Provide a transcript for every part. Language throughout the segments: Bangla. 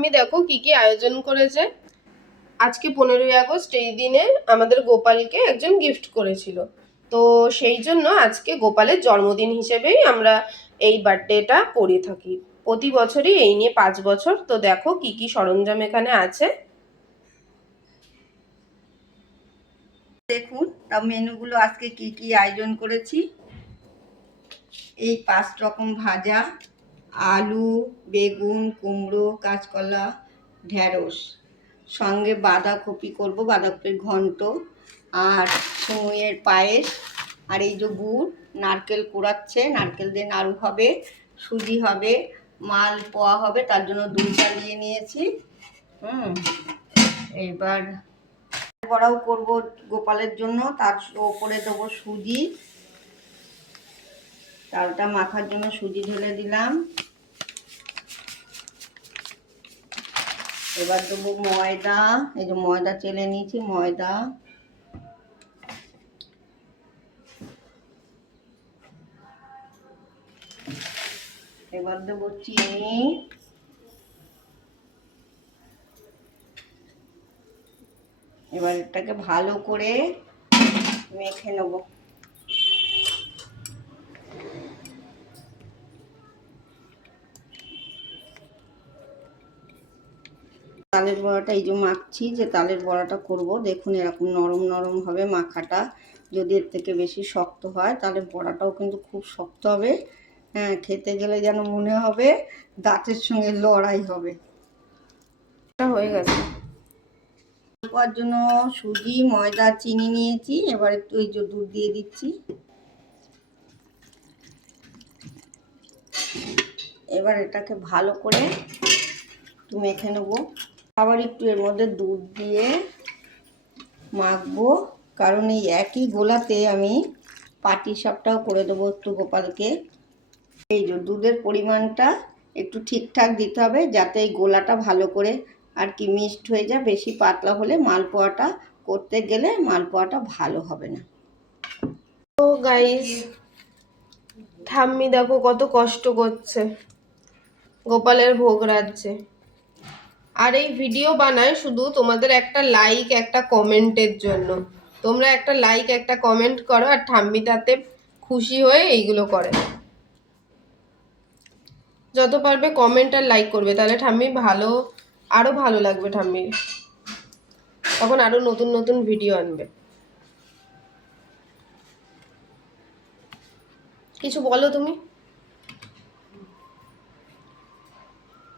ঠাম্মি দেখো কি কি আয়োজন করেছে। আজকে 15ই আগস্ট, এই দিনে আমাদের গোপালকে একজন গিফট করেছিল, তো সেই জন্য আজকে গোপালের জন্মদিন হিসেবেই আমরা এই বার্থডেটা করে থাকি প্রতি বছরই। এই নিয়ে 5 বছর। তো দেখো কি কি সরঞ্জাম এখানে আছে। দেখুন তা মেনুগুলো আজকে কি কি আয়োজন করেছি। এই 5 রকম ভাজা, আলু, বেগুন, কুমড়ো, কাঁচকলা, ঢ্যাঁড়স, সঙ্গে বাঁধাকপি করব, বাঁধাকপির ঘন্ট, আর সিমইয়ের পায়েস, আর এই যে গুড়, নারকেল কোড়াচ্ছে, নারকেল দিয়ে নাড়ু হবে, সুজি হবে, মাল পোয়া হবে, তার জন্য দুধ চালিয়ে নিয়েছি। এইবার বড়াও করব গোপালের জন্য, তার ওপরে দেবো সুজি, চালটা মাখার জন্য সুজি ঢেলে দিলাম। এবার দেবো ময়দা, এই যে ময়দা চেলে নিয়েছি, ময়দা, এবার দেবো চিনি, এবার এটাকে ভালো করে মেখে নেব। তালের বড়াটা এই যে মাখছি, যে তালের বড়াটা করব, দেখুন এরকম নরম নরম হবে মাখাটা। যদি এর থেকে বেশি শক্ত হয় তাহলে বড়াটাও কিন্তু খুব শক্ত হবে। হ্যাঁ, খেতে গেলে যেন মনে হবে দাঁতের সঙ্গে লড়াই হবে। হয়ে গেছে। করার জন্য সুজি, ময়দা, চিনি নিয়েছি। এবার একটু এই যে দুধ দিয়ে দিচ্ছি। এবার এটাকে ভালো করে একটু মেখে নেবো। আবার একটু এর মধ্যে দুধ দিয়ে মাখবো, কারণ এই একই গোলাতে আমি পাটিসাপটাও করে দেবো একটু গোপালকে। এই যে দুধের পরিমাণটা একটু ঠিকঠাক দিতে হবে, যাতে এই গোলাটা ভালো করে আর কি মিক্সড হয়ে যায়। বেশি পাতলা হলে মালপোয়াটা করতে গেলে মালপোয়াটা ভালো হবে না। তো গাইস, ঠাম্মি দেখো কত কষ্ট করছে গোপালের ভোগ রাঁধছে, আর এই ভিডিও বানায় শুধু তোমাদের একটা লাইক একটা কমেন্টের জন্য। তোমরা একটা লাইক একটা কমেন্ট করো, আর ঠাম্মি তাতে খুশি হয়ে এইগুলো করে। যত পারবে কমেন্ট আর লাইক করবে, তাহলে ঠাম্মি আরো ভালো লাগবে ঠাম্মির, তখন আরো নতুন নতুন ভিডিও আনবে। কিছু বলো তুমি।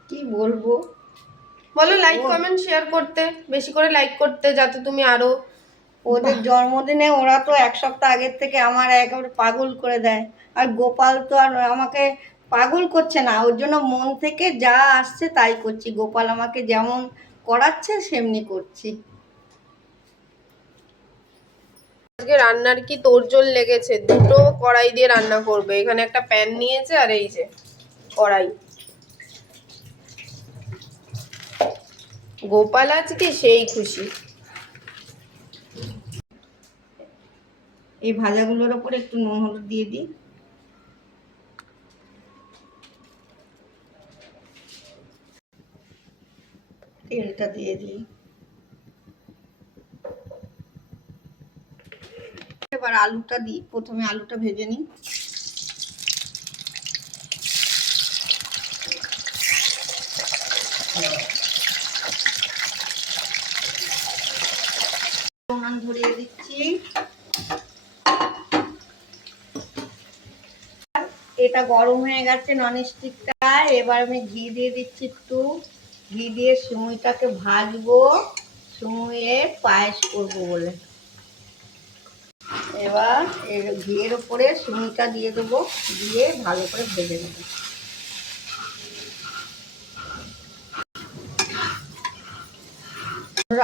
কি বলবো, বলো লাইক কমেন্ট শেয়ার করতে, বেশি করে লাইক করতে, যাতে তুমি আরো। ওদের জন্মদিনে ওরা তো 1 সপ্তাহ আগের থেকে আমার একেবারে পাগল করে দেয়। আর গোপাল তো আর আমাকে পাগল করছে না, ওর জন্য মন থেকে যা আসছে তাই করছি। গোপাল আমাকে যেমন করাচ্ছে সেমনি করছি। আজকে রান্নার কি তোড়জোড় লেগেছে, দুটো কড়াই দিয়ে রান্না করবে। এখানে একটা প্যান নিয়েছে, আর এই যে কড়াই। গোপাল আজকে সেই খুশি। এই ভাজাগুলোর ওপরে একটু নুন হলুদ দিয়ে দিই। তেলটা দিয়ে দিই। এবার আলুটা দিই, প্রথমে আলুটা ভেজে নিই। উনান ধরিয়ে দিচ্ছি। এটা গরম হয়ে গেছে ননস্টিকটা। এবার আমি ঘি দিয়ে দিচ্ছি একটু। ঘি দিয়ে সিমুইটাকে ভাজবো, সিমুইয়ের পায়েস করবো বলে। এবার এর ঘিয়ের উপরে সিমুইটা দিয়ে দেবো, দিয়ে ভালো করে ভেজে নেবো।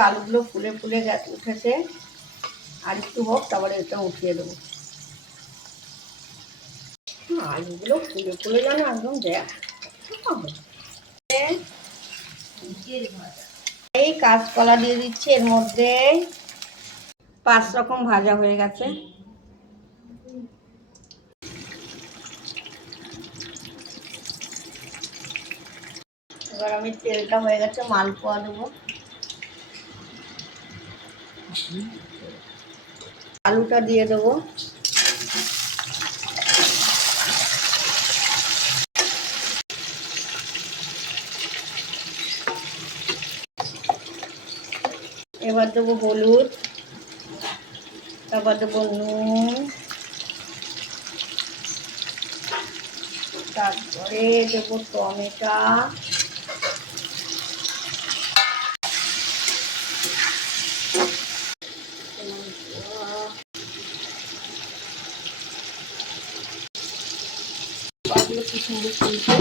আলুগুলো ফুলে ফুলে উঠেছে, আর একটু হোক, তারপরে এটা উঠিয়ে দেবো। আলুগুলো ফুলে ফুলে যেন একদম দেখ। এই কাঁচকলা দিয়ে দিচ্ছি এর মধ্যে। 5 রকম ভাজা হয়ে গেছে। এবার আমি তেলটা হয়ে গেছে, মালপোয়া দেবো। আলুটা দিয়ে দেবো। এবার দেবো হলুদ, তারপর দেবো নুন, তারপরে দেবো টমেটো, পাগুলো কি সুন্দর ফুলছে।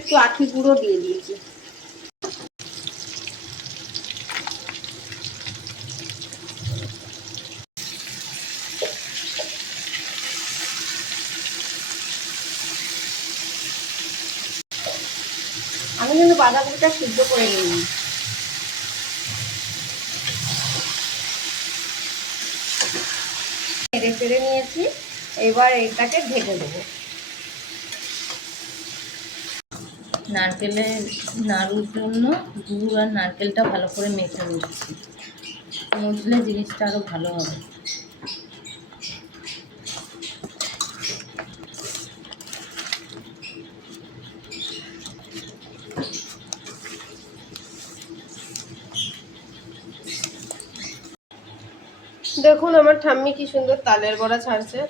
একটু আখি গুঁড়ো দিয়ে দিয়েছি। আমি কিন্তু বাঁধাকপিটা সিদ্ধ করে নিই। নেড়ে চেড়ে নিয়েছি, এবার এটাকে ঢেকে দেবো। নারকেলের নাড়ুর জন্য গুড় আর নারকেলটা ভালো করে মেখে নিচ্ছি, মুছলে জিনিসটা আরও ভালো হবে। দেখুন আমার ঠাম্মি কি সুন্দর তালের বড়া ছাড়ছে।